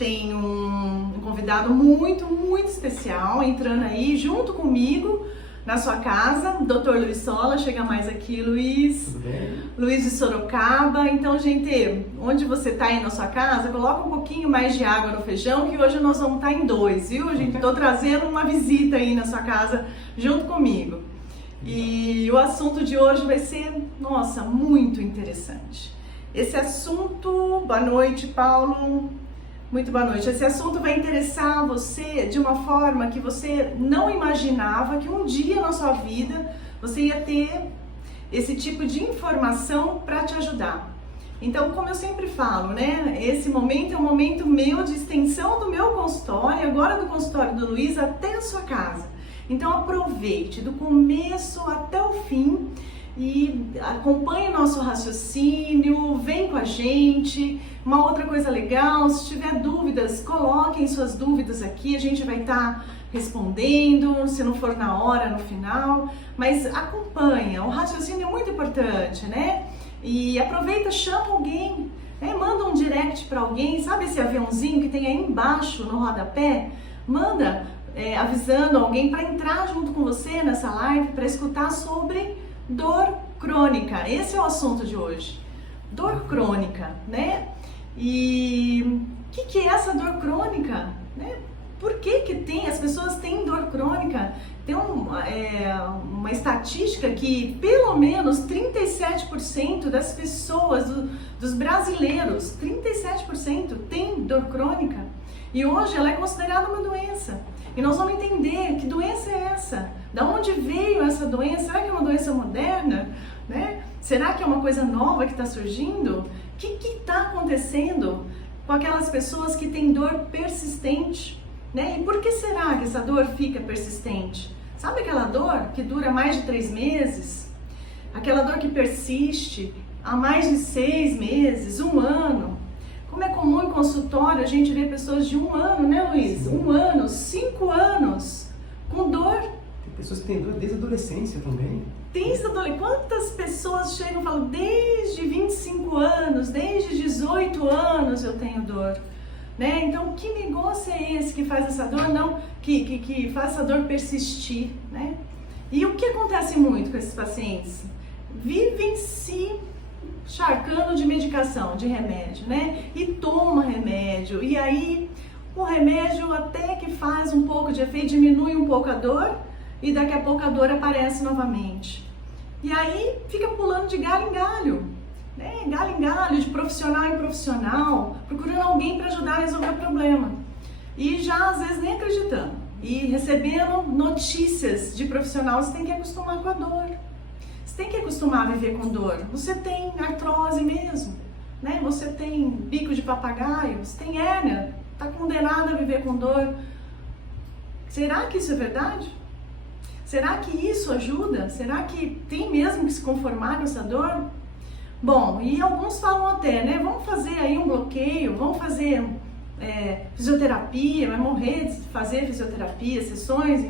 tem um convidado muito especial entrando aí junto comigo na sua casa, Dr. Luiz Sola. Chega mais aqui, Luiz. Tudo bem? Luiz de Sorocaba. Então, gente, onde você está aí na sua casa, coloca um pouquinho mais de água no feijão, que hoje nós vamos estar em 2, viu, gente? Estou trazendo uma visita aí na sua casa junto comigo. E o assunto de hoje vai ser, nossa, muito interessante. Esse assunto, boa noite, Paulo. Muito boa noite. Esse assunto vai interessar você de uma forma que você não imaginava que um dia na sua vida você ia ter esse tipo de informação para te ajudar. Então, como eu sempre falo, né? Esse momento é um momento meu de extensão do meu consultório, agora do consultório do Luiz até a sua casa. Então, aproveite do começo até o fim e acompanhe o nosso raciocínio, vem com a gente. Uma outra coisa legal, se tiver dúvidas, coloquem suas dúvidas aqui, a gente vai estar respondendo, se não for na hora, no final, mas acompanha, o raciocínio é muito importante, né? E aproveita, chama alguém, né? Manda um direct para alguém, sabe esse aviãozinho que tem aí embaixo no rodapé? Manda avisando alguém para entrar junto com você nessa live, para escutar sobre dor crônica. Esse é o assunto de hoje. Dor crônica, né? E o que é essa dor crônica? Né? Por que as pessoas têm dor crônica? Tem uma estatística que pelo menos 37% das pessoas, dos brasileiros, 37% tem dor crônica. E hoje ela é considerada uma doença. E nós vamos entender que doença é essa? Da onde veio essa doença? Será que é uma doença moderna? Né? Será que é uma coisa nova que está surgindo? O que está acontecendo com aquelas pessoas que têm dor persistente? Né? E por que será que essa dor fica persistente? Sabe aquela dor que dura mais de 3 meses? Aquela dor que persiste há mais de 6 meses, 1 ano? Como é comum em consultório a gente ver pessoas de 1 ano, né, Luiz? Sim. 1 ano, 5 anos com dor. Tem pessoas que têm dor desde a adolescência também. Desde a adolescência. Quantas pessoas chegam e falam, desde 25 anos, desde 18 anos eu tenho dor. Né? Então, que negócio é esse que faz essa dor, que faz essa dor persistir, né? E o que acontece muito com esses pacientes? Vivem se charcando de medicação, de remédio, né? E toma remédio, e aí o remédio até que faz um pouco de efeito, diminui um pouco a dor, e daqui a pouco a dor aparece novamente. E aí fica pulando de galho em galho, né? Galho em galho, de profissional em profissional, procurando alguém para ajudar a resolver o problema. E já às vezes nem acreditando. E recebendo notícias de profissional, você tem que acostumar com a dor. Você tem que acostumar a viver com dor. Você tem artrose mesmo, né? Você tem bico de papagaio, você tem hérnia, está condenado a viver com dor. Será que isso é verdade? Será que isso ajuda? Será que tem mesmo que se conformar com essa dor? Bom, e alguns falam até, né? Vamos fazer aí um bloqueio, vamos fazer fisioterapia, vai morrer de fazer fisioterapia, sessões,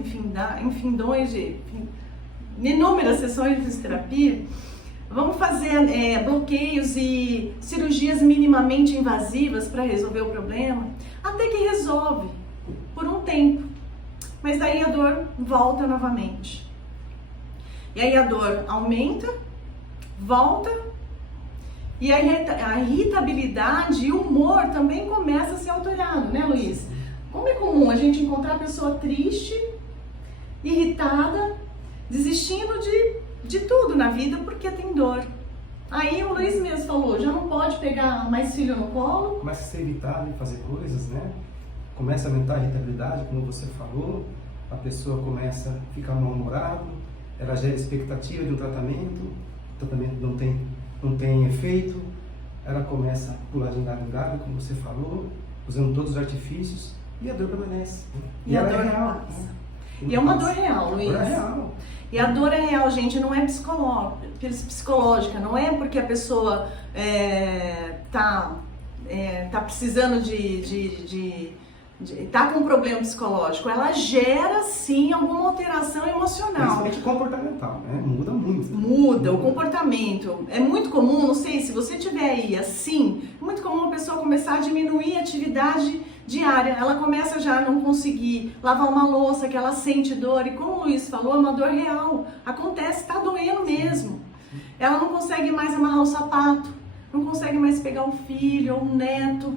inúmeras sessões de fisioterapia. Vamos fazer bloqueios e cirurgias minimamente invasivas para resolver o problema. Até que resolve, por um tempo. Mas daí a dor volta novamente. E aí a dor aumenta, volta, e a irritabilidade e o humor também começa a ser alterado, né, Luiz? Como é comum a gente encontrar a pessoa triste, irritada, desistindo de tudo na vida porque tem dor. Aí o Luiz mesmo falou, já não pode pegar mais filho no colo. Começa a ser irritado em fazer coisas, né? Começa a aumentar a irritabilidade, como você falou. A pessoa começa a ficar mal-humorado, ela gera expectativa de um tratamento, o tratamento não tem efeito, ela começa a pular de galho em galho, como você falou, usando todos os artifícios, e a dor permanece. E a dor é real. Né? E é uma dor real, Luiz. A dor é real. E a dor é real, gente, não é psicológica, não é porque a pessoa tá precisando tá com um problema psicológico, ela gera sim alguma alteração emocional. Principalmente comportamental, né? Muda muito. Muda o comportamento. É muito comum, não sei, se você tiver aí assim, é muito comum a pessoa começar a diminuir a atividade diária. Ela começa já a não conseguir lavar uma louça, que ela sente dor, e como o Luiz falou, é uma dor real, acontece, tá doendo mesmo. Ela não consegue mais amarrar o sapato, não consegue mais pegar um filho ou um neto.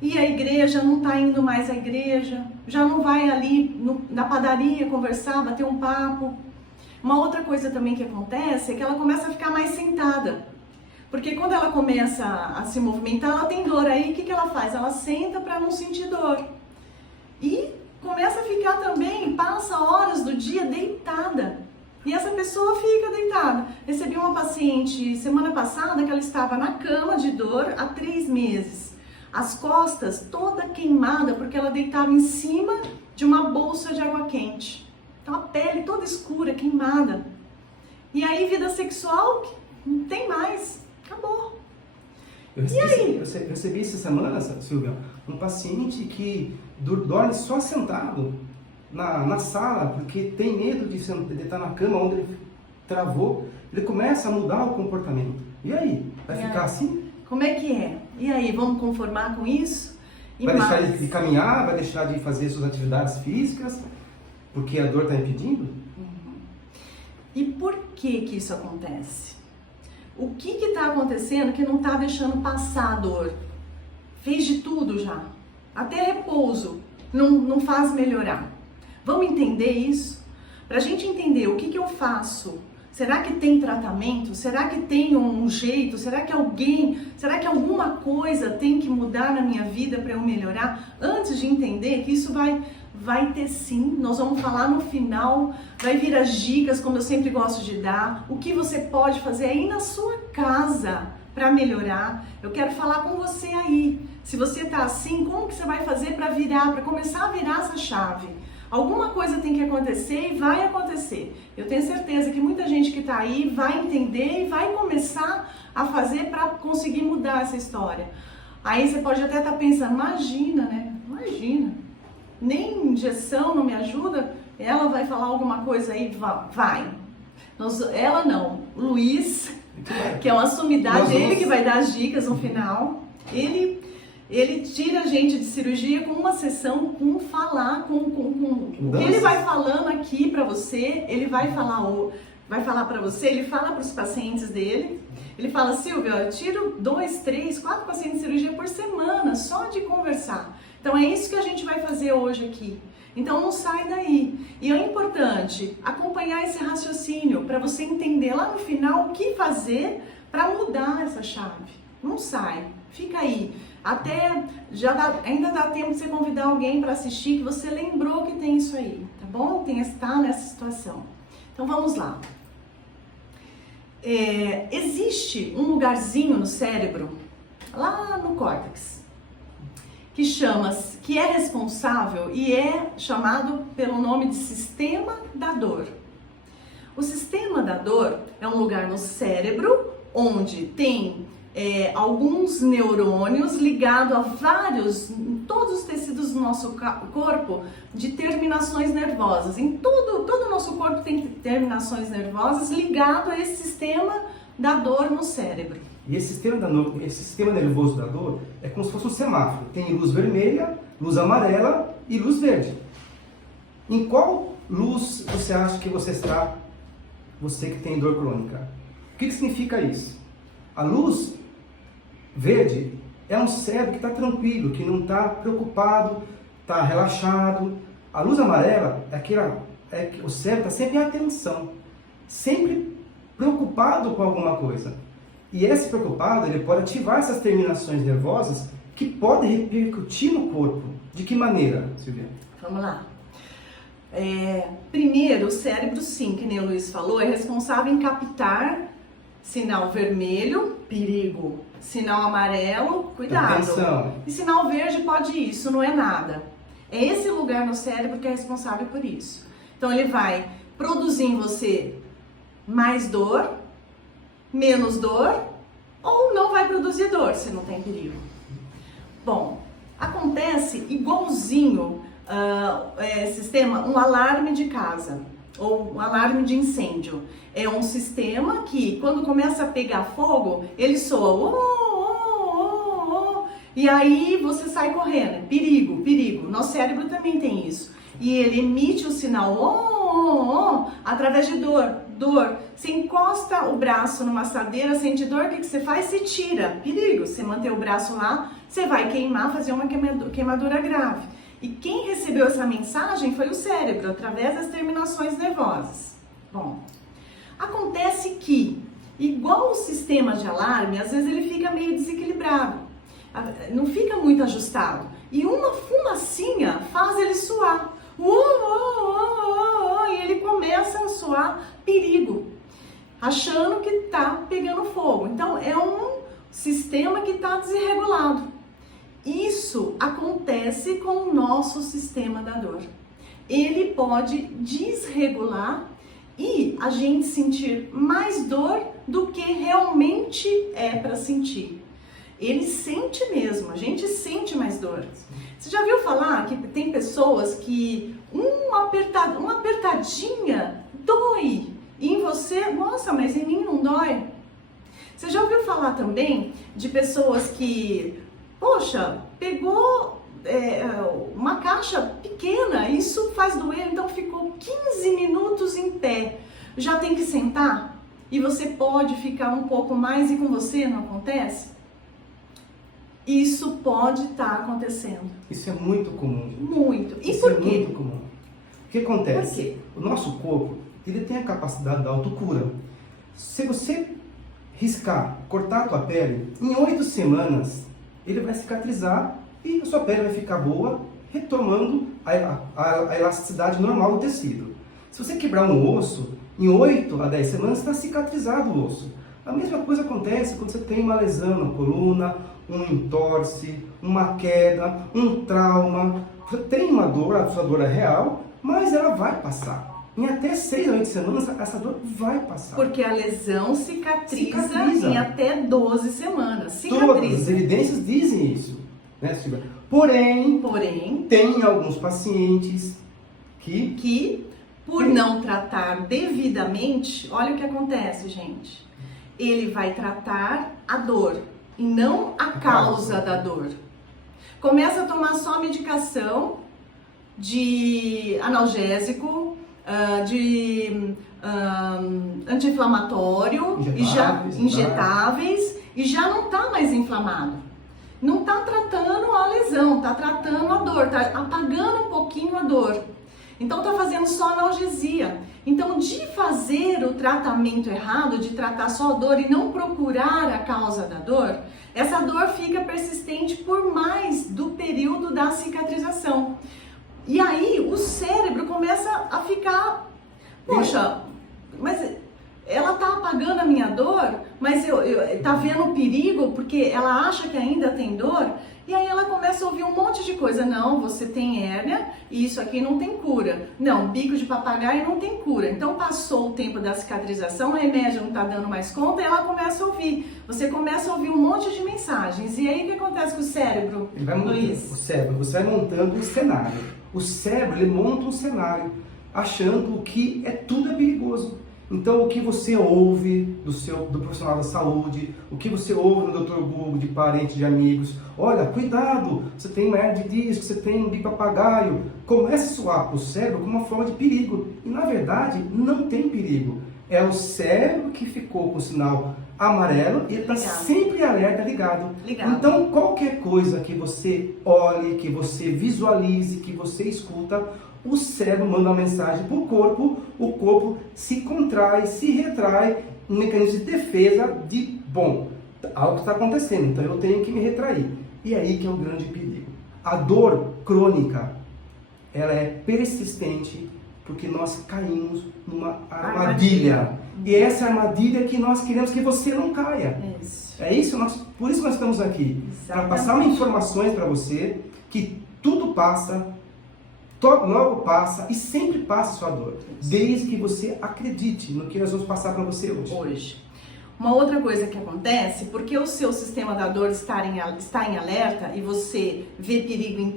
E a igreja, não tá indo mais à igreja, já não vai ali na padaria conversar, bater um papo. Uma outra coisa também que acontece é que ela começa a ficar mais sentada. Porque quando ela começa a se movimentar, ela tem dor. Aí o que ela faz? Ela senta para não sentir dor. E começa a ficar também, passa horas do dia deitada. E essa pessoa fica deitada. Recebi uma paciente semana passada que ela estava na cama de dor há 3 meses. As costas toda queimada porque ela deitava em cima de uma bolsa de água quente. Então a pele toda escura, queimada. E aí vida sexual não tem mais. Acabou. Eu recebi essa semana, Silvia, um paciente que dorme só sentado na sala, porque tem medo de estar na cama onde ele travou. Ele começa a mudar o comportamento. E aí? Vai ficar assim? Como é que é? E aí, vamos conformar com isso? Vai deixar de caminhar? Vai deixar de fazer suas atividades físicas? Porque a dor está impedindo? E por que isso acontece? O que está acontecendo que não está deixando passar a dor? Fez de tudo já. Até repouso não faz melhorar. Vamos entender isso? Para a gente entender o que eu faço. Será que tem tratamento? Será que tem um jeito? Será que alguma coisa tem que mudar na minha vida para eu melhorar? Antes de entender que isso vai ter sim, nós vamos falar no final, vai vir as dicas, como eu sempre gosto de dar, o que você pode fazer aí na sua casa para melhorar. Eu quero falar com você aí. Se você está assim, como que você vai fazer para começar a virar essa chave? Alguma coisa tem que acontecer e vai acontecer. Eu tenho certeza que muita gente que está aí vai entender e vai começar a fazer para conseguir mudar essa história. Aí você pode até estar pensando, imagina, né? Imagina. Nem injeção não me ajuda? Ela vai falar alguma coisa aí? Vai. Ela não. O Luiz, que é uma sumidade, ele que vai dar as dicas no final. Ele tira a gente de cirurgia com uma sessão, com falar, com o que ele vai falando aqui pra você, ele vai falar pra você, ele fala pros pacientes dele, ele fala, Silvia, eu tiro 2, 3, 4 pacientes de cirurgia por semana, só de conversar. Então é isso que a gente vai fazer hoje aqui. Então não sai daí. E é importante acompanhar esse raciocínio para você entender lá no final o que fazer para mudar essa chave. Não sai, fica aí. Ainda dá tempo de você convidar alguém para assistir que você lembrou que tem isso aí, tá bom? Está nessa situação. Então vamos lá. Existe um lugarzinho no cérebro, lá no córtex, que é responsável e é chamado pelo nome de sistema da dor. O sistema da dor é um lugar no cérebro onde tem alguns neurônios ligados a todos os tecidos do nosso corpo de terminações nervosas. Em todo o nosso corpo tem terminações nervosas ligado a esse sistema da dor no cérebro. E esse sistema nervoso da dor é como se fosse um semáforo. Tem luz vermelha, luz amarela e luz verde. Em qual luz você acha que você está, você que tem dor crônica? O que significa isso? A luz verde é um cérebro que está tranquilo, que não está preocupado, está relaxado. A luz amarela é que o cérebro está sempre em atenção, sempre preocupado com alguma coisa. E esse preocupado, ele pode ativar essas terminações nervosas que podem repercutir no corpo. De que maneira, Silvia? Vamos lá. Primeiro, o cérebro, sim, que nem o Luiz falou, é responsável em captar sinal vermelho, perigo. Sinal amarelo, cuidado. Atenção. E sinal verde pode ir, isso não é nada. É esse lugar no cérebro que é responsável por isso. Então ele vai produzir em você mais dor, menos dor, ou não vai produzir dor se não tem perigo. Bom, acontece igualzinho sistema, um alarme de casa ou um alarme de incêndio. É um sistema que quando começa a pegar fogo, ele soa e aí você sai correndo, perigo. também tem isso. E ele emite o sinal através de dor. Você encosta o braço numa assadeira, sente dor, o que você faz? Você tira. Perigo. Você manter o braço lá, você vai queimar, fazer uma queimadura grave. E quem recebeu essa mensagem foi o cérebro, através das terminações nervosas. Bom, acontece que, igual o sistema de alarme, às vezes ele fica meio desequilibrado, não fica muito ajustado. E uma fumacinha faz ele suar. E ele começa a suar perigo, achando que está pegando fogo. Então é um sistema que está desregulado. Isso acontece com o nosso sistema da dor. Ele pode desregular e a gente sentir mais dor do que realmente é para sentir. Ele sente mesmo, a gente sente mais dor. Você já viu falar que tem pessoas que uma apertadinha dói e em você, nossa, mas em mim não dói? Você já ouviu falar também de pessoas que, poxa, pegou uma caixa pequena, isso faz doer, então ficou 15 minutos em pé, já tem que sentar? E você pode ficar um pouco mais e com você não acontece? Isso pode estar acontecendo. Isso é muito comum. Muito. E Isso por é quê? muito comum. O que acontece? Por quê? O nosso corpo, ele tem a capacidade da autocura. Se você riscar, cortar a tua pele, em 8 semanas, ele vai cicatrizar e a sua pele vai ficar boa, retomando a elasticidade normal do tecido. Se você quebrar um osso, em 8 a 10 semanas está cicatrizado o osso. A mesma coisa acontece quando você tem uma lesão na coluna, um entorse, uma queda, um trauma. Você tem uma dor, a sua dor é real, mas ela vai passar. Em até 6 a 8 semanas, essa dor vai passar. Porque a lesão cicatriza. Em até 12 semanas. Todas as evidências dizem isso, né, Silvia? Porém, tem alguns pacientes que por não tratar devidamente, olha o que acontece, gente. Ele vai tratar a dor e não a causa da dor. Começa a tomar só medicação de analgésico, de anti-inflamatório, injetáveis, e já não está mais inflamado. Não está tratando a lesão, está tratando a dor, está apagando um pouquinho a dor. Então está fazendo só analgesia. Então, de fazer o tratamento errado, de tratar só a dor e não procurar a causa da dor, essa dor fica persistente por mais do período da cicatrização. E aí o cérebro começa a ficar, poxa, mas ela tá apagando a minha dor, mas tá vendo o perigo porque ela acha que ainda tem dor. E aí ela começa a ouvir um monte de coisa. Não, você tem hérnia e isso aqui não tem cura. Não, bico de papagaio não tem cura. Então passou o tempo da cicatrização, o remédio não tá dando mais conta e ela começa a ouvir. Você começa a ouvir um monte de mensagens. E aí o que acontece com o cérebro? Ele vai montando, o cérebro, você vai montando um cenário. O cérebro, ele monta um cenário, achando que tudo é perigoso. Então, o que você ouve do profissional da saúde, o que você ouve no Dr. Google, de parentes, de amigos, olha, cuidado, você tem uma hernia de disco, você tem um bico papagaio, começa a soar para o cérebro como uma forma de perigo. E, na verdade, não tem perigo. É o cérebro que ficou com o sinal amarelo e ele está sempre alerta, ligado. Então, qualquer coisa que você olhe, que você visualize, que você escuta, o cérebro manda uma mensagem para o corpo se contrai, se retrai, um mecanismo de defesa de, bom, algo está acontecendo, então eu tenho que me retrair. E aí que é o grande perigo. A dor crônica, ela é persistente porque nós caímos numa armadilha. E essa armadilha que nós queremos que você não caia. Por isso nós estamos aqui. Para passar informações para você que tudo passa, logo passa e sempre passa a sua dor, desde que você acredite no que nós vamos passar para você hoje. Uma outra coisa que acontece, porque o seu sistema da dor está em alerta e você vê perigo em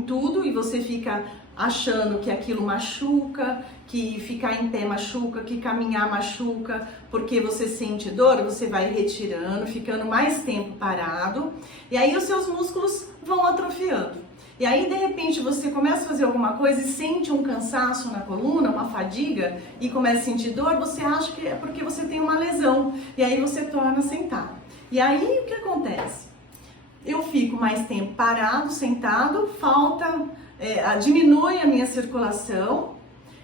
tudo e você fica achando que aquilo machuca, que ficar em pé machuca, que caminhar machuca, porque você sente dor, você vai retirando, ficando mais tempo parado, e aí os seus músculos vão atrofiando. E aí, de repente, você começa a fazer alguma coisa e sente um cansaço na coluna, uma fadiga, e começa a sentir dor, você acha que é porque você tem uma lesão. E aí você torna a sentar. E aí, o que acontece? Eu fico mais tempo parado, sentado, diminui a minha circulação,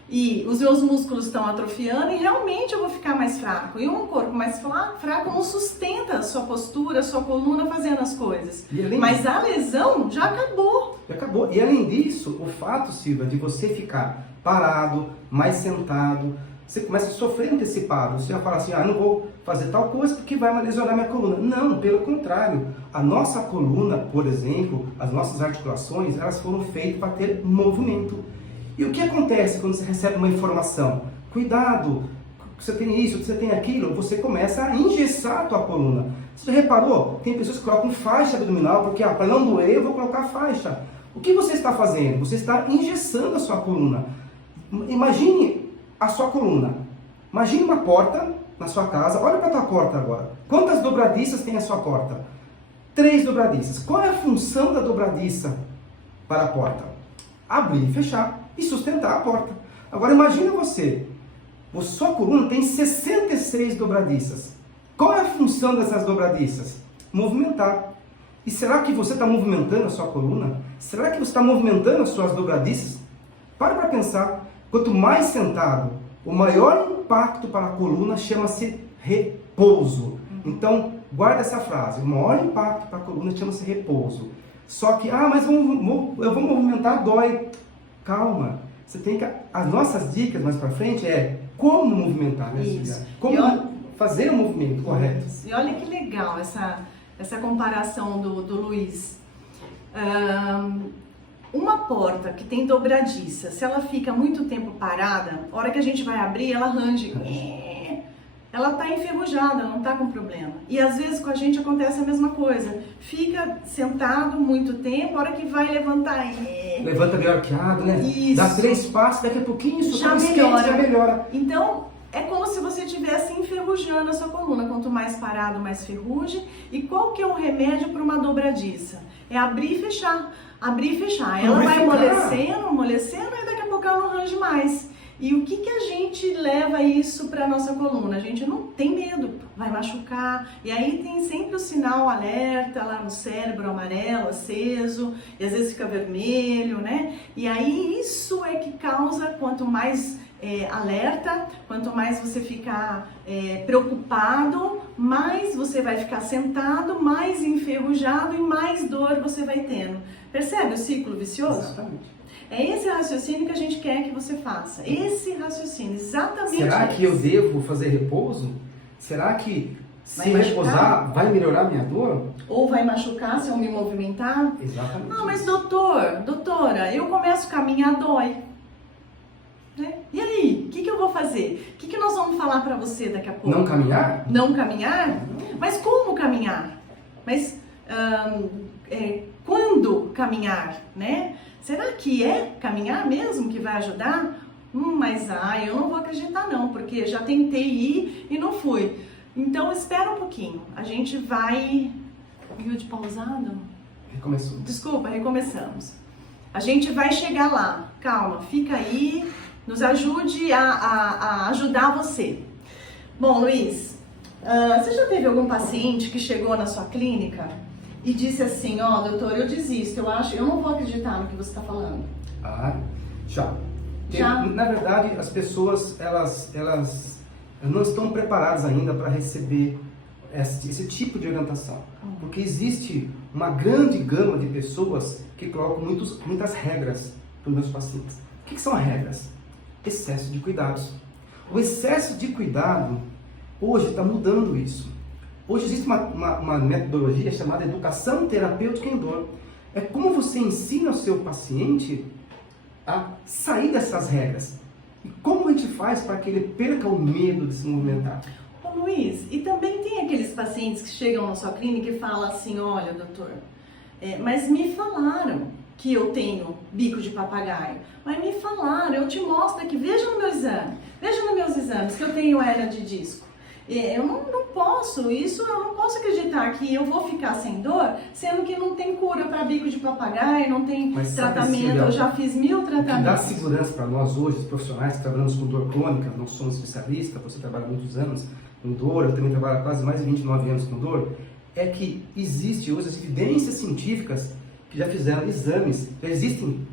e os meus músculos estão atrofiando e realmente eu vou ficar mais fraco. E um corpo mais fraco não sustenta a sua postura, a sua coluna fazendo as coisas. Mas a lesão já acabou. Já acabou. E além disso, o fato, Silvia, de você ficar parado, mais sentado, você começa a sofrer antecipado. Você vai falar assim, não vou fazer tal coisa porque vai lesionar minha coluna. Não, pelo contrário. A nossa coluna, por exemplo, as nossas articulações, elas foram feitas para ter movimento. E o que acontece quando você recebe uma informação? Cuidado, você tem isso, você tem aquilo, você começa a engessar a tua coluna. Você já reparou? Tem pessoas que colocam faixa abdominal, porque para não doer eu vou colocar faixa. O que você está fazendo? Você está engessando a sua coluna. Imagine a sua coluna. Imagine uma porta na sua casa. Olha para a tua porta agora. Quantas dobradiças tem a sua porta? 3 dobradiças. Qual é a função da dobradiça para a porta? Abrir e fechar e sustentar a porta. Agora imagina você, a sua coluna tem 66 dobradiças. Qual é a função dessas dobradiças? Movimentar. E será que você está movimentando a sua coluna? Será que você está movimentando as suas dobradiças? Para pensar. Quanto mais sentado, o maior impacto para a coluna chama-se repouso. Então, guarda essa frase. O maior impacto para a coluna chama-se repouso. Só que, mas eu vou movimentar, dói. Calma. Você tem que... As nossas dicas mais para frente é como movimentar, né, Silvia? Como fazer o movimento correto. E olha que legal essa comparação do Luiz. Uma porta que tem dobradiça, se ela fica muito tempo parada, a hora que a gente vai abrir, ela range. Ela está enferrujada, não está com problema. E às vezes com a gente acontece a mesma coisa. Fica sentado muito tempo, a hora que vai levantar... Levanta meio arqueado, né? Isso. Dá 3 passos, daqui a pouquinho isso já melhora. Já Então, é como se você estivesse enferrujando a sua coluna. Quanto mais parado, mais ferrugem. E qual que é o remédio para uma dobradiça? É abrir e fechar. Abrir e fechar. Ela vai amolecendo e daqui a pouco ela não range mais. E o que a gente leva isso para nossa coluna? A gente não tem medo, vai machucar. E aí tem sempre o sinal alerta lá no cérebro, amarelo, aceso, e às vezes fica vermelho, né? E aí isso é que causa, quanto mais alerta, quanto mais você ficar preocupado, mais você vai ficar sentado, mais enferrujado e mais dor você vai tendo. Percebe o ciclo vicioso? Exatamente. É esse raciocínio que a gente quer que você faça. Esse raciocínio, exatamente. Será que eu devo fazer repouso? Será que se repousar vai melhorar minha dor? Ou vai machucar se eu me movimentar? Exatamente. Não, mas doutora, eu começo a caminhar, dói. Né? E aí, o que eu vou fazer? O que nós vamos falar para você daqui a pouco? Não caminhar? Não caminhar? Mas como caminhar? Mas quando caminhar, né? Será que é caminhar mesmo que vai ajudar? Mas eu não vou acreditar não, porque já tentei ir e não fui. Então espera um pouquinho, a gente vai... Viu de pausado? Recomeçou. Desculpa, recomeçamos. A gente vai chegar lá, calma, fica aí, nos ajude a ajudar você. Bom, Luiz, você já teve algum paciente que chegou na sua clínica e disse assim, doutor, eu desisto, eu não vou acreditar no que você está falando? Já. Na verdade, as pessoas, elas não estão preparadas ainda para receber esse tipo de orientação. Porque existe uma grande gama de pessoas que colocam muitas regras para os meus pacientes. O que são regras? Excesso de cuidados. O excesso de cuidado, hoje, está mudando isso. Hoje existe uma metodologia chamada educação terapêutica em dor. É como você ensina o seu paciente a sair dessas regras. E como a gente faz para que ele perca o medo de se movimentar? Ô Luiz, e também tem aqueles pacientes que chegam na sua clínica e falam assim, olha doutor, mas me falaram que eu tenho bico de papagaio. Mas me falaram, eu te mostro aqui, veja nos meus exames que eu tenho hérnia de disco. Eu não posso, eu não posso acreditar que eu vou ficar sem dor, sendo que não tem cura para bico de papagaio, não tem tratamento, eu já fiz 1000 tratamentos. O que dá segurança para nós hoje, os profissionais que trabalhamos com dor crônica, não somos especialistas, você trabalha muitos anos com dor, eu também trabalho há quase mais de 29 anos com dor, é que existe hoje as evidências científicas que já fizeram exames, já existem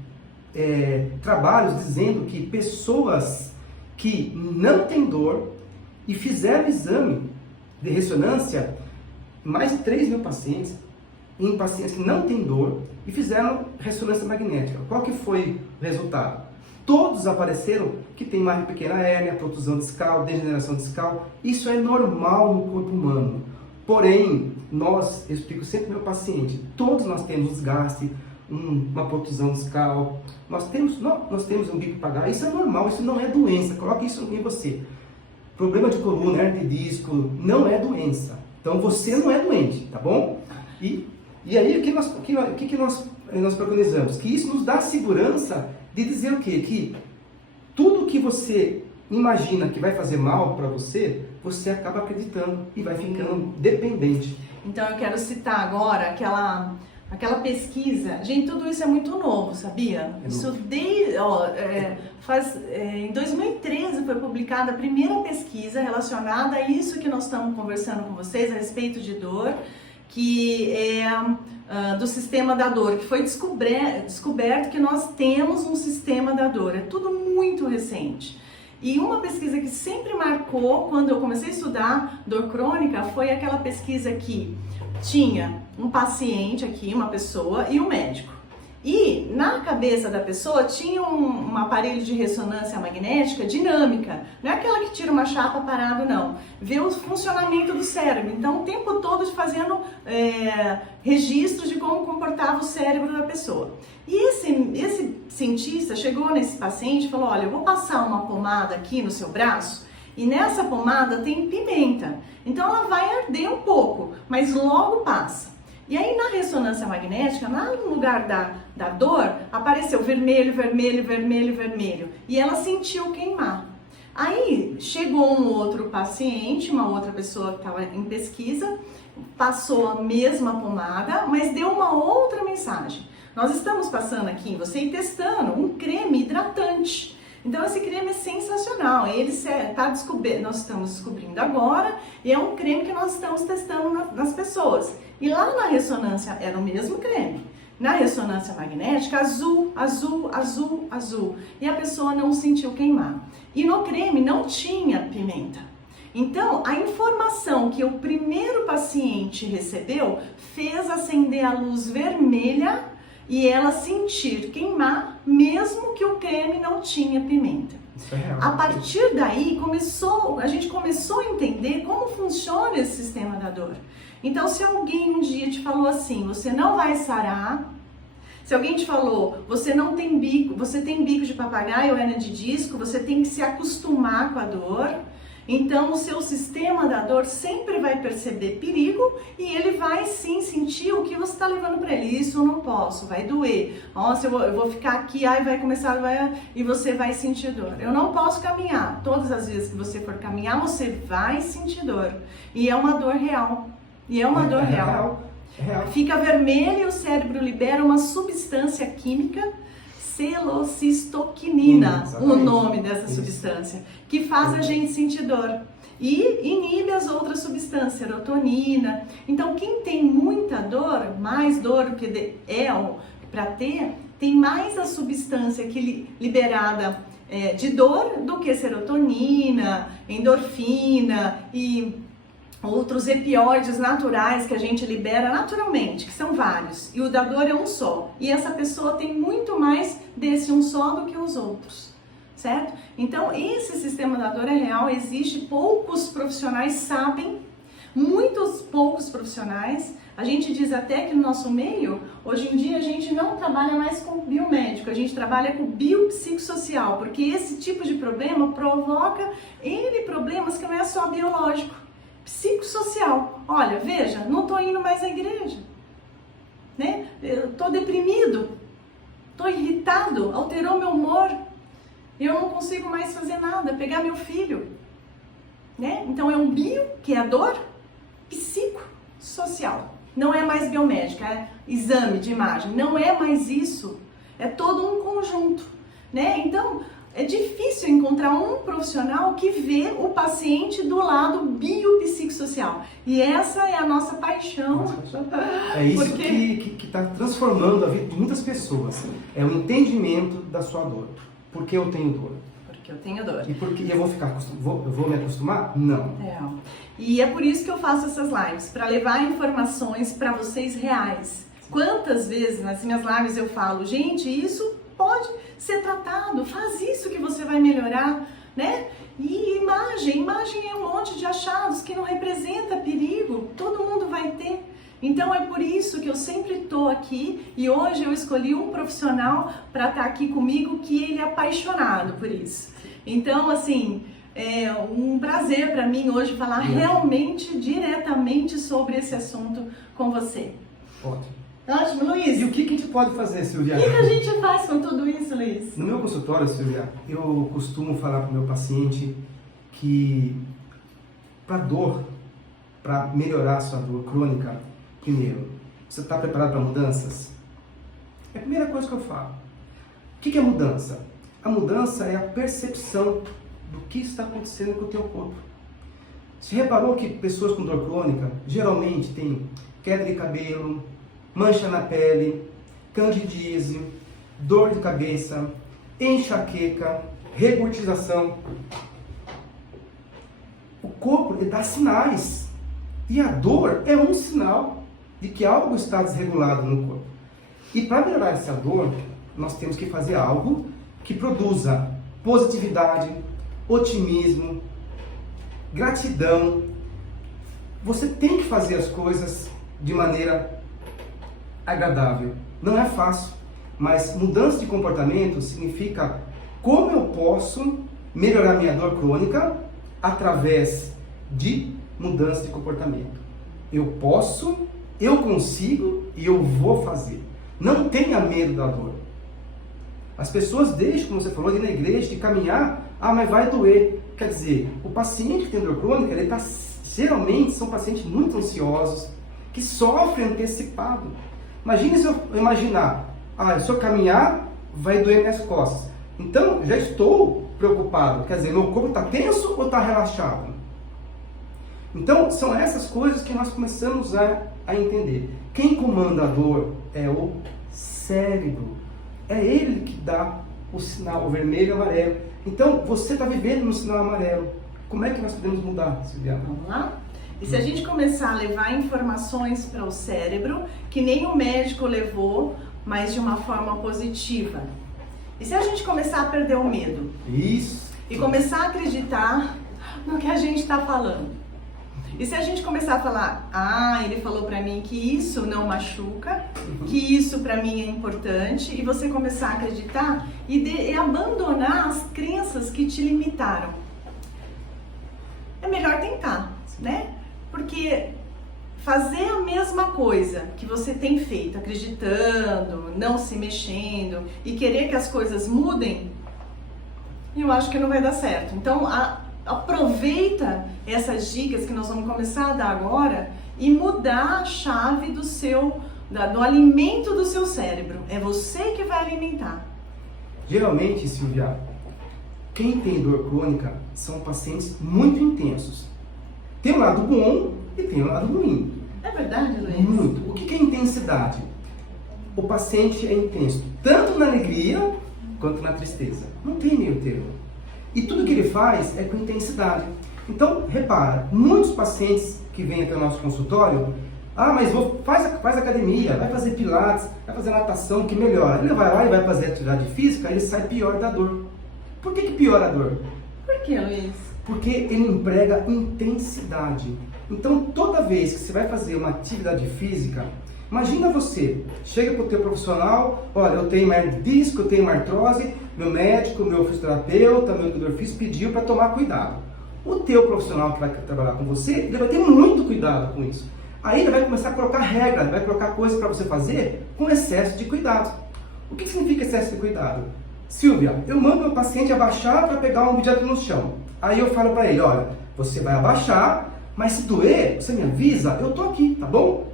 trabalhos dizendo que pessoas que não têm dor e fizeram exame de ressonância, mais de 3.000 pacientes, em pacientes que não têm dor, e fizeram ressonância magnética. Qual que foi o resultado? Todos apareceram que tem uma pequena hérnia, protusão discal, degeneração discal. Isso é normal no corpo humano. Porém, eu explico sempre ao meu paciente, todos nós temos desgaste, uma protusão discal, nós temos um bico papagaio, isso é normal, isso não é doença, coloque isso em você. Problema de coluna, hernia de disco, não é doença. Então você não é doente, tá bom? E aí, o que nós preconizamos? Que isso nos dá segurança de dizer o quê? Que tudo que você imagina que vai fazer mal para você, você acaba acreditando e vai ficando dependente. Então eu quero citar agora aquela pesquisa. Gente, tudo isso é muito novo, sabia? Em 2013 foi publicada a primeira pesquisa relacionada a isso que nós estamos conversando com vocês a respeito de dor, que é do sistema da dor, que foi descoberto que nós temos um sistema da dor. É tudo muito recente. E uma pesquisa que sempre marcou quando eu comecei a estudar dor crônica foi aquela pesquisa que tinha um paciente aqui, uma pessoa e um médico. E na cabeça da pessoa tinha um aparelho de ressonância magnética dinâmica, não é aquela que tira uma chapa parada, não. Vê o funcionamento do cérebro, então o tempo todo fazendo registros de como comportava o cérebro da pessoa. E esse cientista chegou nesse paciente e falou, olha, eu vou passar uma pomada aqui no seu braço, e nessa pomada tem pimenta, então ela vai arder um pouco, mas logo passa. E aí na ressonância magnética, no lugar da dor, apareceu vermelho, vermelho, vermelho, vermelho. E ela sentiu queimar. Aí chegou um outro paciente, uma outra pessoa que estava em pesquisa, passou a mesma pomada, mas deu uma outra mensagem. Nós estamos passando aqui em você e testando um creme hidratante. Então esse creme é sensacional, nós estamos descobrindo agora e é um creme que nós estamos testando nas pessoas. E lá na ressonância era o mesmo creme, na ressonância magnética azul, azul, azul, azul, e a pessoa não sentiu queimar. E no creme não tinha pimenta. Então a informação que o primeiro paciente recebeu fez acender a luz vermelha e ela sentir queimar, mesmo que o creme não tinha pimenta. Isso é real. A partir daí, a gente começou a entender como funciona esse sistema da dor. Então, se alguém um dia te falou assim, você não vai sarar, se alguém te falou, você não tem bico, você tem bico de papagaio ou hernia de disco, você tem que se acostumar com a dor, então o seu sistema da dor sempre vai perceber perigo e ele vai sim sentir o que você está levando para ele. Isso eu não posso, vai doer. Nossa, eu vou ficar aqui, vai começar e você vai sentir dor. Eu não posso caminhar. Todas as vezes que você for caminhar, você vai sentir dor. E é uma dor real. E é uma dor real. É real. Fica vermelho e o cérebro libera uma substância química, celocistoquinina, o nome dessa substância, que faz a gente sentir dor e inibe as outras substâncias, serotonina. Então, quem tem muita dor, mais dor do que para ter, tem mais a substância liberada de dor do que serotonina, endorfina e outros opioides naturais que a gente libera naturalmente, que são vários, e o da dor é um só. E essa pessoa tem muito mais desse um só do que os outros, certo? Então, esse sistema da dor é real, existe, poucos profissionais sabem, muitos poucos profissionais. A gente diz até que no nosso meio, hoje em dia, a gente não trabalha mais com biomédico, a gente trabalha com biopsicossocial, porque esse tipo de problema provoca problemas que não é só biológico. Psicossocial. Olha, veja, não estou indo mais à igreja, né? Eu estou deprimido, estou irritado, alterou meu humor, eu não consigo mais fazer nada, pegar meu filho, né? Então é um bio, que é a dor, psicossocial. Não é mais biomédica, é exame de imagem, não é mais isso. É todo um conjunto, né? Então, é difícil encontrar um profissional que vê o paciente do lado biopsicossocial. E essa é a nossa paixão. É isso Porque... que está transformando a vida de muitas pessoas. É o entendimento da sua dor. Por que eu tenho dor? Porque eu tenho dor. E porque eu vou me acostumar? Não. E é por isso que eu faço essas lives, para levar informações para vocês reais. Quantas vezes nas minhas lives eu falo, gente, isso pode ser tratado, faz isso que você vai melhorar, né? E imagem é um monte de achados que não representa perigo, todo mundo vai ter. Então é por isso que eu sempre estou aqui e hoje eu escolhi um profissional para estar aqui comigo que ele é apaixonado por isso. Então, assim, é um prazer para mim hoje falar realmente, diretamente sobre esse assunto com você. Ótimo. Ótimo, Luiz. E o que a gente pode fazer, Silvia? O que a gente faz com tudo isso, Luiz? No meu consultório, Silvia, eu costumo falar para o meu paciente que para dor, para melhorar a sua dor crônica, primeiro, você está preparado para mudanças? É a primeira coisa que eu falo. O que é mudança? A mudança é a percepção do que está acontecendo com o teu corpo. Você reparou que pessoas com dor crônica geralmente têm queda de cabelo, mancha na pele, candidíase, dor de cabeça, enxaqueca, regurgitação. O corpo ele dá sinais e a dor é um sinal de que algo está desregulado no corpo. E para melhorar essa dor, nós temos que fazer algo que produza positividade, otimismo, gratidão. Você tem que fazer as coisas de maneira agradável. Não é fácil, mas mudança de comportamento significa como eu posso melhorar minha dor crônica através de mudança de comportamento. Eu posso, eu consigo e eu vou fazer. Não tenha medo da dor. As pessoas deixam, como você falou, de ir na igreja, de caminhar, mas vai doer. Quer dizer, o paciente que tem dor crônica, geralmente são pacientes muito ansiosos, que sofrem antecipado. Imagine se eu imaginar, se eu caminhar, vai doer minhas costas. Então, já estou preocupado. Quer dizer, meu corpo está tenso ou está relaxado? Então, são essas coisas que nós começamos a entender. Quem comanda a dor é o cérebro. É ele que dá o sinal, o vermelho e o amarelo. Então, você está vivendo no sinal amarelo. Como é que nós podemos mudar, Silvia? Vamos lá? E se a gente começar a levar informações para o cérebro, que nem o médico levou, mas de uma forma positiva? E se a gente começar a perder o medo? Isso. E começar a acreditar no que a gente está falando? E se a gente começar a falar, ele falou para mim que isso não machuca, que isso para mim é importante, e você começar a acreditar e abandonar as crenças que te limitaram. É melhor tentar, né? Porque fazer a mesma coisa que você tem feito, acreditando, não se mexendo e querer que as coisas mudem, eu acho que não vai dar certo. Então, aproveita essas dicas que nós vamos começar a dar agora e mudar a chave do alimento do seu cérebro. É você que vai alimentar. Geralmente, Silvia, quem tem dor crônica são pacientes muito intensos. Tem um lado bom e tem um lado ruim. É verdade, Luiz? Muito. O que é intensidade? O paciente é intenso, tanto na alegria quanto na tristeza. Não tem meio termo. E tudo que ele faz é com intensidade. Então, repara, muitos pacientes que vêm até o nosso consultório, mas faz academia, vai fazer pilates, vai fazer natação, que melhora. Ele vai lá e vai fazer atividade física, ele sai pior da dor. Por que piora a dor? Por que, Luiz? Porque ele emprega intensidade. Então, toda vez que você vai fazer uma atividade física, imagina você, chega para o teu profissional, olha, eu tenho uma hernia de disco, eu tenho uma artrose, meu médico, meu fisioterapeuta, meu educador físico pediu para tomar cuidado. O teu profissional que vai trabalhar com você, ele vai ter muito cuidado com isso. Aí ele vai começar a colocar regra, vai colocar coisas para você fazer com excesso de cuidado. O que significa excesso de cuidado? Silvia, eu mando meu paciente abaixar para pegar um objeto no chão. Aí eu falo para ele, olha, você vai abaixar, mas se doer, você me avisa, eu tô aqui, tá bom?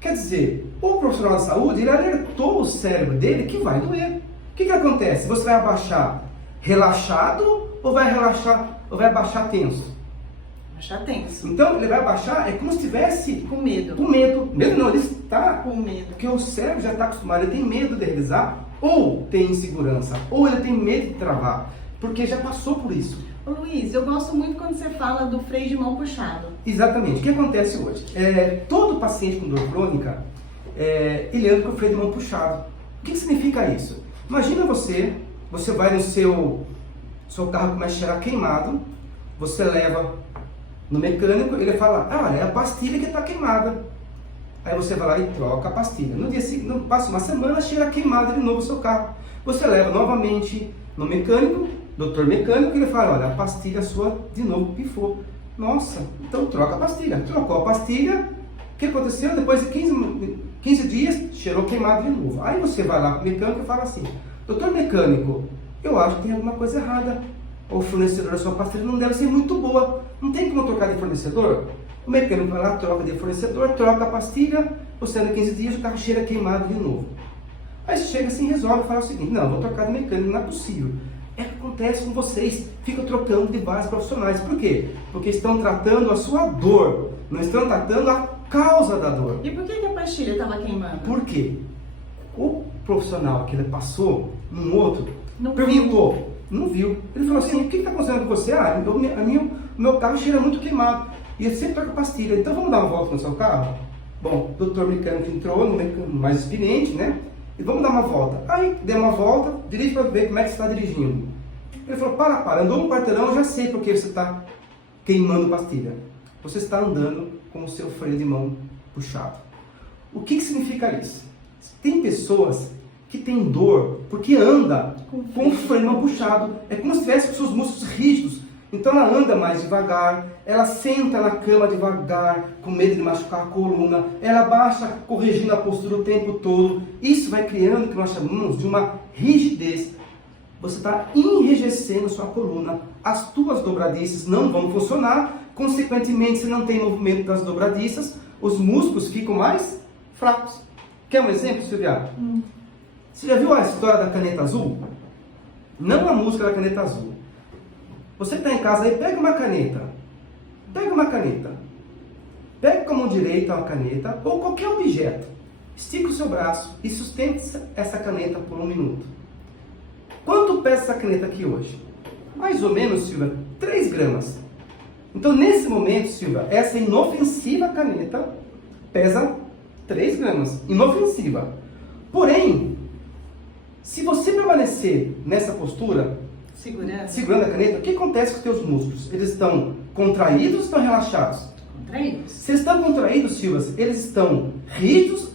Quer dizer, o profissional de saúde, ele alertou o cérebro dele que vai doer. O que acontece? Você vai abaixar relaxado ou vai abaixar tenso? Abaixar tenso. Então, ele vai abaixar, é como se estivesse Com medo. com medo. Medo não, ele está Com medo. porque o cérebro já está acostumado, ele tem medo de realizar, ou tem insegurança, ou ele tem medo de travar, porque já passou por isso. Ô Luiz, eu gosto muito quando você fala do freio de mão puxado. Exatamente. O que acontece hoje? Todo paciente com dor crônica, ele anda com o freio de mão puxado. O que significa isso? Imagina você vai no seu carro começa a cheirar queimado, você leva no mecânico, ele fala, é a pastilha que está queimada. Aí você vai lá e troca a pastilha. No dia seguinte, passa uma semana, cheira queimado de novo o seu carro. Você leva novamente no mecânico, doutor mecânico, ele fala, olha, a pastilha sua de novo pifou. Nossa, então troca a pastilha. Trocou a pastilha, o que aconteceu? Depois de 15 dias, cheirou queimado de novo. Aí você vai lá para o mecânico e fala assim, doutor mecânico, eu acho que tem alguma coisa errada. O fornecedor da sua pastilha não deve ser muito boa. Não tem como trocar de fornecedor? O mecânico vai lá, troca de fornecedor, troca a pastilha, você anda 15 dias, o carro cheira queimado de novo. Aí você chega assim, resolve e fala o seguinte, não, vou trocar de mecânico, não é possível. É o que acontece com vocês, ficam trocando de vários profissionais. Por quê? Porque estão tratando a sua dor, não estão tratando a causa da dor. E por que a pastilha estava queimando? Por quê? O profissional que ele passou num outro, Não perguntou, não viu. Ele falou assim, o que está acontecendo com você? O meu carro cheira muito queimado. E eu sempre troco pastilha, então vamos dar uma volta no seu carro? Bom, o doutor mecânico entrou, no mecânico mais experiente, né? E vamos dar uma volta. Aí, deu uma volta, dirige para ver como é que você está dirigindo. Ele falou, para, andou um quarteirão, eu já sei porque você está queimando pastilha. Você está andando com o seu freio de mão puxado. O que significa isso? Tem pessoas que têm dor porque anda com o freio de mão puxado. É como se tivesse os seus músculos rígidos. Então ela anda mais devagar, ela senta na cama devagar, com medo de machucar a coluna, ela baixa corrigindo a postura o tempo todo. Isso vai criando o que nós chamamos de uma rigidez. Você está enrijecendo sua coluna, as tuas dobradiças não vão funcionar, consequentemente, se não tem movimento das dobradiças, os músculos ficam mais fracos. Quer um exemplo, Silvia? Você já viu a história da caneta azul? Não a música da caneta azul. Você que está em casa aí, pega uma caneta, pega com a mão direita uma caneta ou qualquer objeto, estica o seu braço e sustente essa caneta por 1 minuto. Quanto pesa essa caneta aqui hoje? Mais ou menos, Silvia, 3 gramas. Então, nesse momento, Silvia, essa inofensiva caneta pesa 3 gramas, inofensiva. Porém, se você permanecer nessa postura, segurando a caneta, o que acontece com os teus músculos? Eles estão contraídos ou estão relaxados? Contraídos. Se eles estão contraídos, Silvia, eles estão rígidos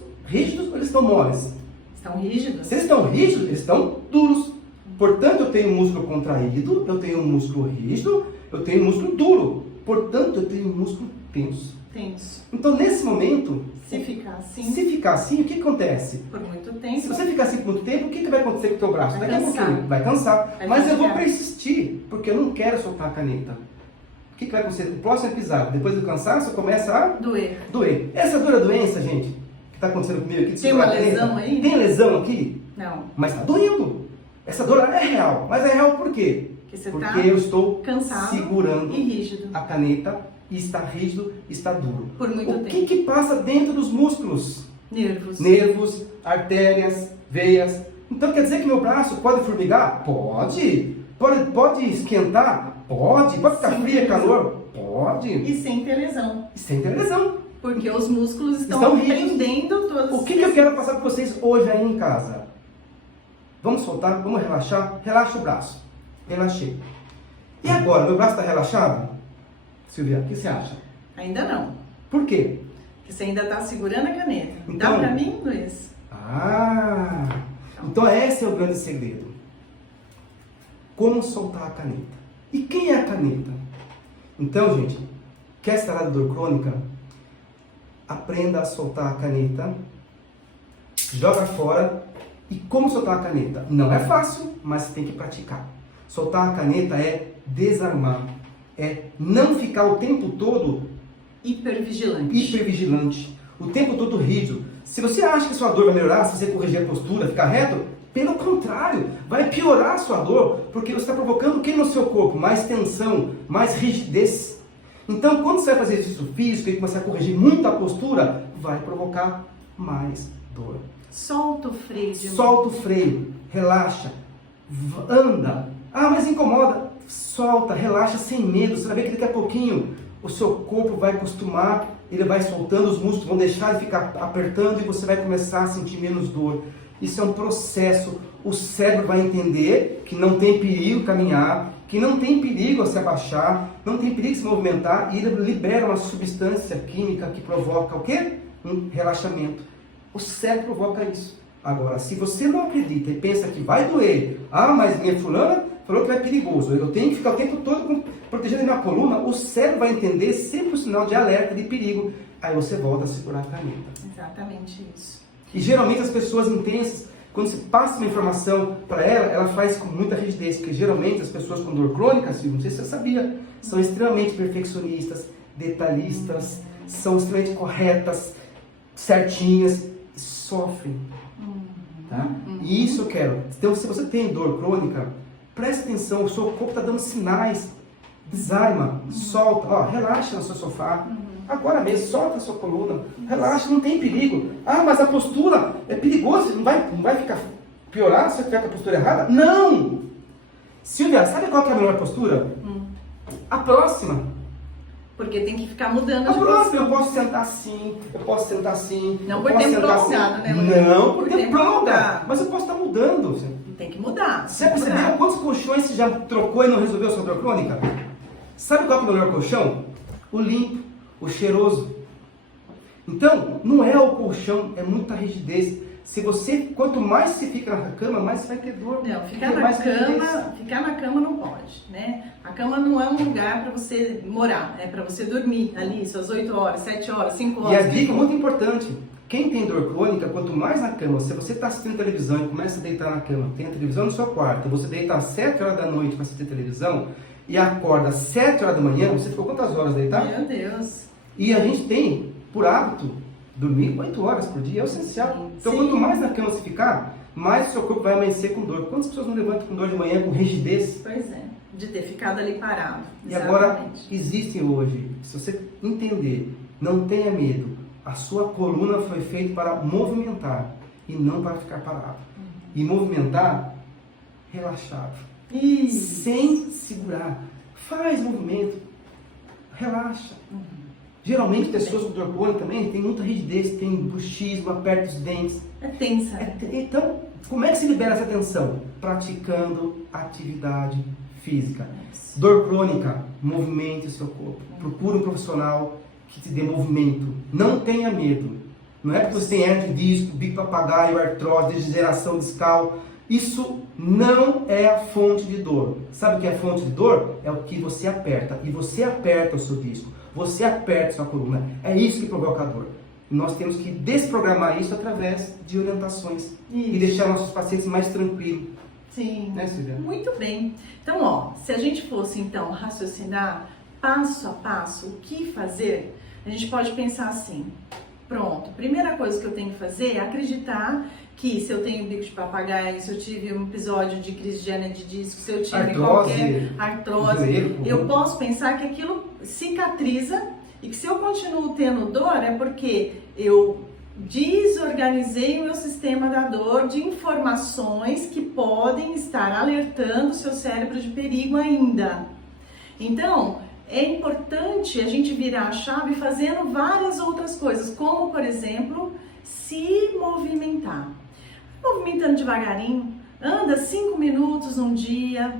ou eles estão moles? Estão rígidos. Se eles estão rígidos, eles estão duros. Portanto, eu tenho um músculo contraído, eu tenho um músculo rígido, eu tenho um músculo duro. Portanto, eu tenho um músculo tenso. Então, nesse momento, se ficar assim, o que acontece? Por muito tempo. Se você ficar assim por muito tempo, o que vai acontecer com o teu braço? Daqui a pouquinho vai cansar. Vai Mas eu vou desligar. persistir, porque eu não quero soltar a caneta. O que vai acontecer? O próximo episódio, depois do cansaço, começa a doer. Essa dor é doença, gente, que está acontecendo comigo aqui. Tem uma lesão aí? Tem lesão aqui? Não. Mas está doendo. Essa dor é real. Mas é real por quê? Porque eu estou cansado segurando e rígido. a caneta e está rígido, está duro. Por muito tempo. O que passa dentro dos músculos? Nervos, artérias, veias. Então quer dizer que meu braço pode formigar? Pode. Pode esquentar? Pode. Pode ficar frio e calor? Pode. E sem ter lesão. Porque os músculos estão prendendo todos. O que eu quero passar para vocês hoje aí em casa? Vamos soltar, vamos relaxar. Relaxa o braço. Relaxei. E agora, meu braço está relaxado? Silvia, o que você acha? Ainda não. Por quê? Porque você ainda está segurando a caneta. Então, dá para mim, Luiz? Então esse é o grande segredo. Como soltar a caneta. E quem é a caneta? Então, gente, quer sarar da dor crônica? Aprenda a soltar a caneta, joga fora. E como soltar a caneta? Não é fácil, mas você tem que praticar. Soltar a caneta é desarmar. é não ficar o tempo todo hipervigilante, o tempo todo rígido. Se você acha que sua dor vai melhorar se você corrigir a postura, ficar reto, pelo contrário, vai piorar a sua dor, porque você está provocando o que no seu corpo? Mais tensão, mais rigidez. Então, quando você vai fazer exercício físico e começar a corrigir muito a postura, vai provocar mais dor. Solta o freio. Solta o freio, relaxa, anda. Ah, mas incomoda. Solta, relaxa sem medo. Você vai ver que daqui a pouquinho o seu corpo vai acostumar, ele vai soltando, os músculos vão deixar de ficar apertando e você vai começar a sentir menos dor. Isso é um processo. O cérebro vai entender que não tem perigo caminhar, que não tem perigo se abaixar, não tem perigo se movimentar, e ele libera uma substância química que provoca o quê? Um relaxamento. O cérebro provoca isso. Agora, se você não acredita e pensa que vai doer, mas minha fulana falou que é perigoso, eu tenho que ficar o tempo todo protegendo a minha coluna, o cérebro vai entender sempre o sinal de alerta, de perigo, aí você volta a segurar a caneta. Exatamente isso. E geralmente as pessoas intensas, quando se passa uma informação para ela faz com muita rigidez, porque geralmente as pessoas com dor crônica, Silvio, não sei se você sabia, são extremamente perfeccionistas, detalhistas, são extremamente corretas, certinhas, e sofrem. Tá? E isso eu quero. Então, se você tem dor crônica, preste atenção, o seu corpo está dando sinais, desarma, solta, relaxa no seu sofá. Agora mesmo, solta a sua coluna, relaxa, não tem perigo. Mas a postura é perigosa, não vai ficar piorar se você tiver com a postura errada? Não! Silvia, sabe qual que é a melhor postura? A próxima. Porque tem que ficar mudando a próxima. Eu posso sentar assim, eu posso sentar assim. Não por tempo prolongado, né? Não, por tempo prolongado. Mas eu posso estar mudando. Tem que mudar. Você percebeu quantos colchões você já trocou e não resolveu sua dor crônica? Sabe qual é o melhor colchão? O limpo, o cheiroso. Então, não é o colchão, é muita rigidez. Quanto mais você fica na cama, mais você vai ter dor. Não, ficar na cama não pode, né? A cama não é um lugar para você morar, é para você dormir ali, suas 8 horas, 7 horas, 5 horas. E a dica muito importante, quem tem dor crônica, quanto mais na cama, se você está assistindo televisão e começa a deitar na cama, tem a televisão no seu quarto, você deita às 7 horas da noite para assistir televisão e acorda às 7 horas da manhã, você ficou quantas horas deitado? Meu Deus! E a gente tem, por hábito, dormir 8 horas por dia é o essencial. Então, quanto mais na cama você ficar, mais o seu corpo vai amanhecer com dor. Quantas pessoas não levantam com dor de manhã, com rigidez? Pois é, de ter ficado ali parado. E agora, existem hoje, se você entender, não tenha medo, a sua coluna foi feita para movimentar e não para ficar parado. E movimentar relaxado, sem segurar. Faz movimento, relaxa. Geralmente, pessoas com dor crônica também tem muita rigidez, tem bruxismo, aperta os dentes. É tensa. Então, como é que se libera essa tensão? Praticando atividade física. Dor crônica, movimente o seu corpo. Procure um profissional que te dê movimento. Não tenha medo. Não é porque você tem hernia de disco, bico papagaio, artrose, degeneração discal. Isso não é a fonte de dor. Sabe o que é a fonte de dor? É o que você aperta. E você aperta o seu disco. Você aperta a sua coluna. É isso que provoca a dor. Nós temos que desprogramar isso através de orientações. E deixar nossos pacientes mais tranquilos. Sim. Né, Silvia? Muito bem. Então, se a gente fosse então raciocinar passo a passo o que fazer, a gente pode pensar assim: pronto, primeira coisa que eu tenho que fazer é acreditar que se eu tenho bico de papagaio, se eu tive um episódio de crise de hernia de disco, se eu tive qualquer artrose, eu posso pensar que aquilo cicatriza e que se eu continuo tendo dor é porque eu desorganizei o meu sistema da dor de informações que podem estar alertando o seu cérebro de perigo ainda. Então, é importante a gente virar a chave fazendo várias outras coisas, como, por exemplo, se movimentar. Movimentando devagarinho, anda 5 minutos um dia,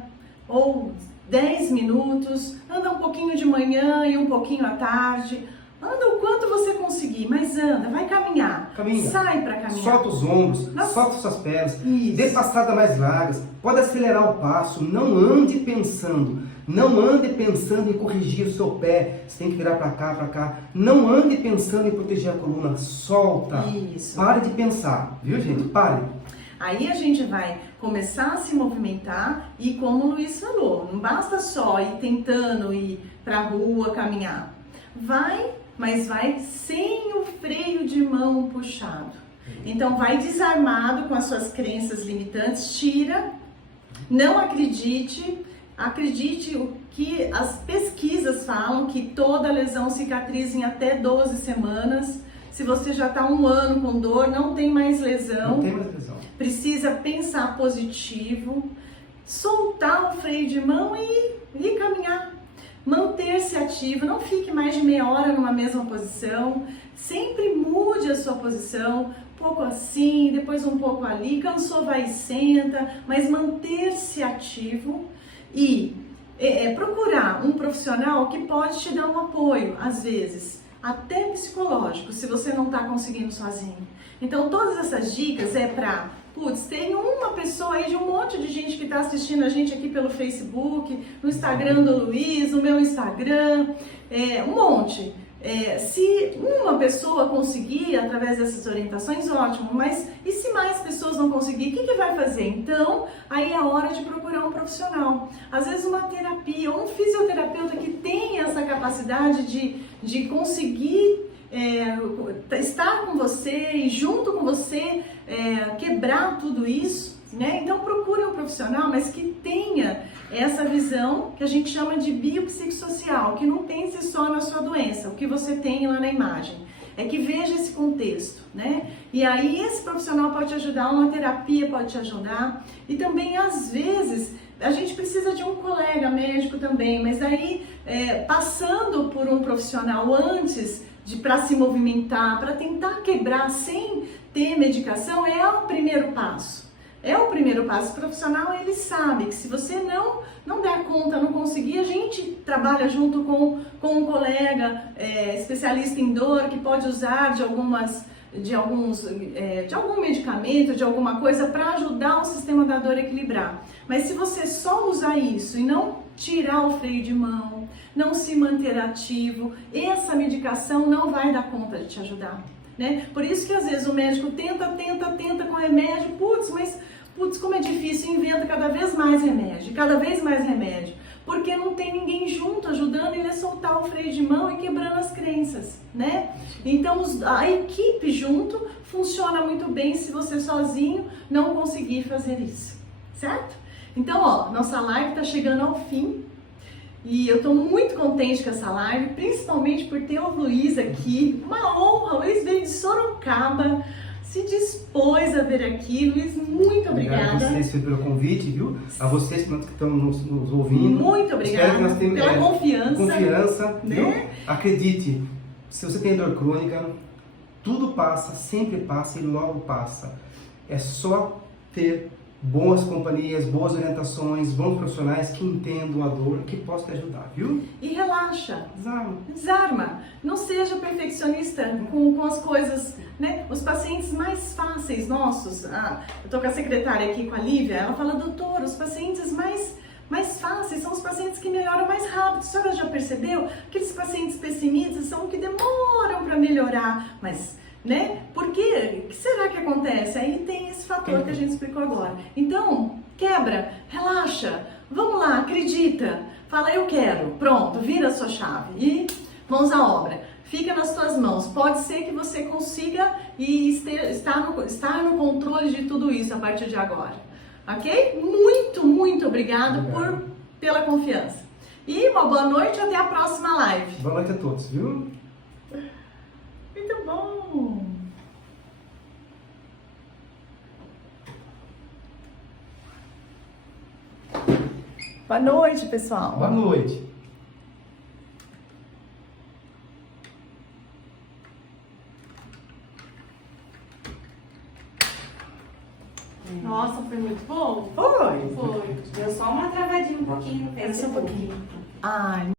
ou 10 minutos, anda um pouquinho de manhã e um pouquinho à tarde. Anda o quanto você conseguir, mas anda, vai caminhar. Caminha. Sai para caminhar. Solta os ombros, solta suas pernas, dê passadas mais largas, pode acelerar o passo, não ande pensando em corrigir o seu pé, você tem que virar para cá. Não ande pensando em proteger a coluna, solta. Isso. Pare de pensar, viu gente? Pare. Aí a gente vai começar a se movimentar e, como o Luiz falou, não basta só ir tentando ir para a rua, caminhar. Vai, mas vai sem o freio de mão puxado. Então vai desarmado com as suas crenças limitantes, tira, não acredite o que as pesquisas falam, que toda lesão cicatriza em até 12 semanas. Se você já está 1 ano com dor, não tem mais lesão. Não tem mais lesão. Precisa pensar positivo, soltar o freio de mão e caminhar. Manter-se ativo, não fique mais de meia hora numa mesma posição. Sempre mude a sua posição, um pouco assim, depois um pouco ali. Cansou, vai e senta, mas manter-se ativo e procurar um profissional que pode te dar um apoio, às vezes, até psicológico, se você não está conseguindo sozinho. Então, todas essas dicas tem uma pessoa aí de um monte de gente que está assistindo a gente aqui pelo Facebook, no Instagram do Luiz, no meu Instagram, um monte. Se uma pessoa conseguir através dessas orientações, ótimo, mas e se mais pessoas não conseguir, o que vai fazer? Então, aí é a hora de procurar um profissional. Às vezes uma terapia, ou um fisioterapeuta que tem essa capacidade de conseguir estar com você e junto com você quebrar tudo isso, né? Então procure um profissional, mas que tenha essa visão que a gente chama de biopsicossocial, que não pense só na sua doença, o que você tem lá na imagem, é que veja esse contexto, né? E aí esse profissional pode te ajudar, uma terapia pode te ajudar, e também às vezes a gente precisa de um colega médico também, mas aí passando por um profissional antes para se movimentar, para tentar quebrar sem ter medicação, é o primeiro passo. É o primeiro passo. O profissional, ele sabe que se você não der conta, não conseguir, a gente trabalha junto com um colega especialista em dor que pode usar de algum medicamento, de alguma coisa para ajudar o sistema da dor a equilibrar. Mas se você só usar isso e não tirar o freio de mão, não se manter ativo, essa medicação não vai dar conta de te ajudar, né? Por isso que às vezes o médico tenta com remédio, putz, como é difícil, inventa cada vez mais remédio, porque não tem ninguém junto ajudando ele a soltar o freio de mão e quebrando as crenças, né? Então a equipe junto funciona muito bem se você sozinho não conseguir fazer isso, certo? Então, nossa live está chegando ao fim e eu estou muito contente com essa live, principalmente por ter o Luiz aqui. Uma honra, o Luiz veio de Sorocaba, se dispôs a vir aqui. Luiz, muito obrigada. Obrigado a vocês pelo convite, viu? A vocês que estão nos ouvindo. Muito obrigada pela confiança. Confiança, né? Viu? Acredite, se você tem dor crônica, tudo passa, sempre passa e logo passa. É só ter boas companhias, boas orientações, bons profissionais que entendam a dor, que possam te ajudar, viu? E relaxa. Desarma. Não seja perfeccionista com as coisas, né? Os pacientes mais fáceis nossos, eu tô com a secretária aqui, com a Lívia, ela fala, doutor, os pacientes mais fáceis são os pacientes que melhoram mais rápido. A senhora já percebeu? Aqueles pacientes pessimistas são os que demoram para melhorar, mas... né? Por quê? O que será que acontece? Aí tem esse fator que a gente explicou agora. Então, quebra, relaxa, vamos lá, acredita, fala eu quero, pronto, vira a sua chave e mãos à obra. Fica nas suas mãos. Pode ser que você consiga estar no controle de tudo isso a partir de agora. Ok? Muito obrigado pela confiança. E uma boa noite, até a próxima live. Boa noite a todos, viu? Muito bom! Boa noite, pessoal! Boa noite! Nossa, foi muito bom? Foi! Foi. Deu só uma travadinha um pouquinho no Facebook. Ai,